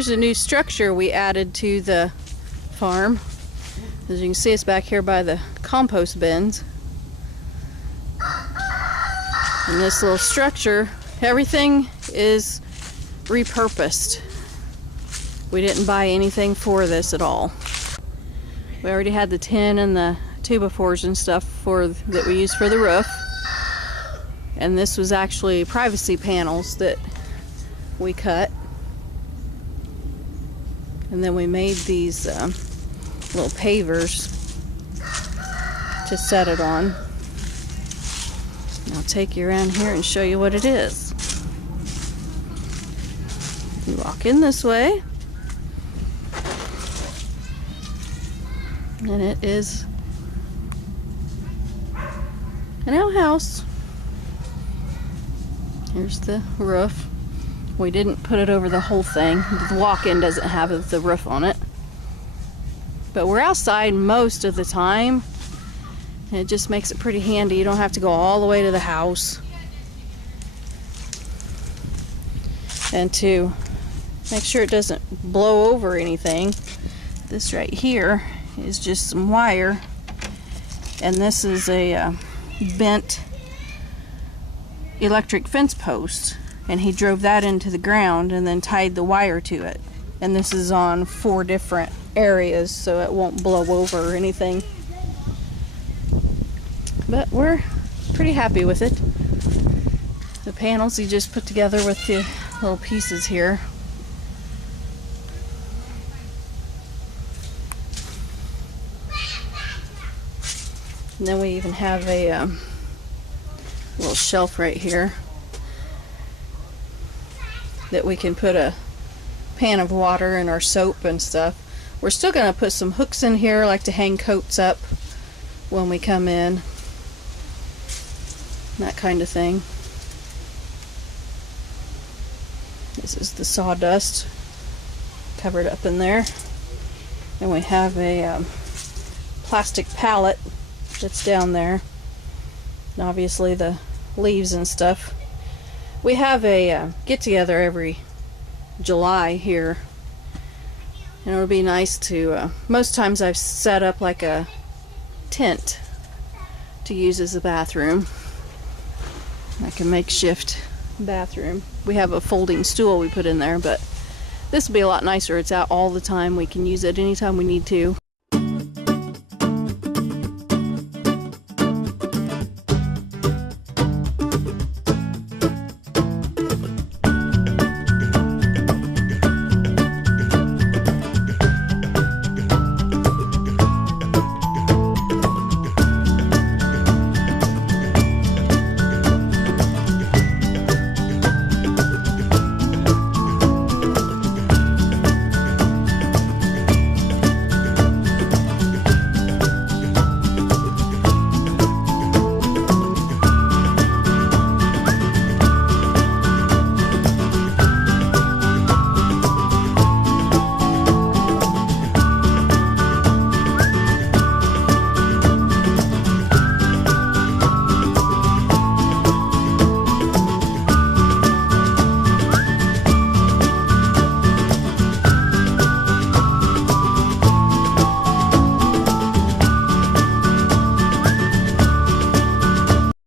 Here's a new structure we added to the farm. As you can see, it's back here by the compost bins. And this little structure, everything is repurposed. We didn't buy anything for this at all. We already had the tin and the 2x4s and stuff that we use for the roof. And this was actually privacy panels that we cut. And then we made these little pavers to set it on. I'll take you around here and show you what it is. You walk in this way, and it is an outhouse. Here's the roof. We didn't put it over the whole thing. The walk-in doesn't have the roof on it. But we're outside most of the time. And it just makes it pretty handy. You don't have to go all the way to the house. And to make sure it doesn't blow over anything, this right here is just some wire. And this is a bent electric fence post. And he drove that into the ground and then tied the wire to it. And this is on 4 different areas, so it won't blow over or anything. But we're pretty happy with it. The panels he just put together with the little pieces here. And then we even have a little shelf right here that we can put a pan of water and our soap and stuff. We're still going to put some hooks in here, like to hang coats up when we come in. That kind of thing. This is the sawdust covered up in there. And we have a plastic pallet that's down there. And obviously the leaves and stuff. We have a get-together every July here. And it would be nice to, most times I've set up like a tent to use as a bathroom. Like a makeshift bathroom. We have a folding stool we put in there, but this will be a lot nicer. It's out all the time. We can use it anytime we need to.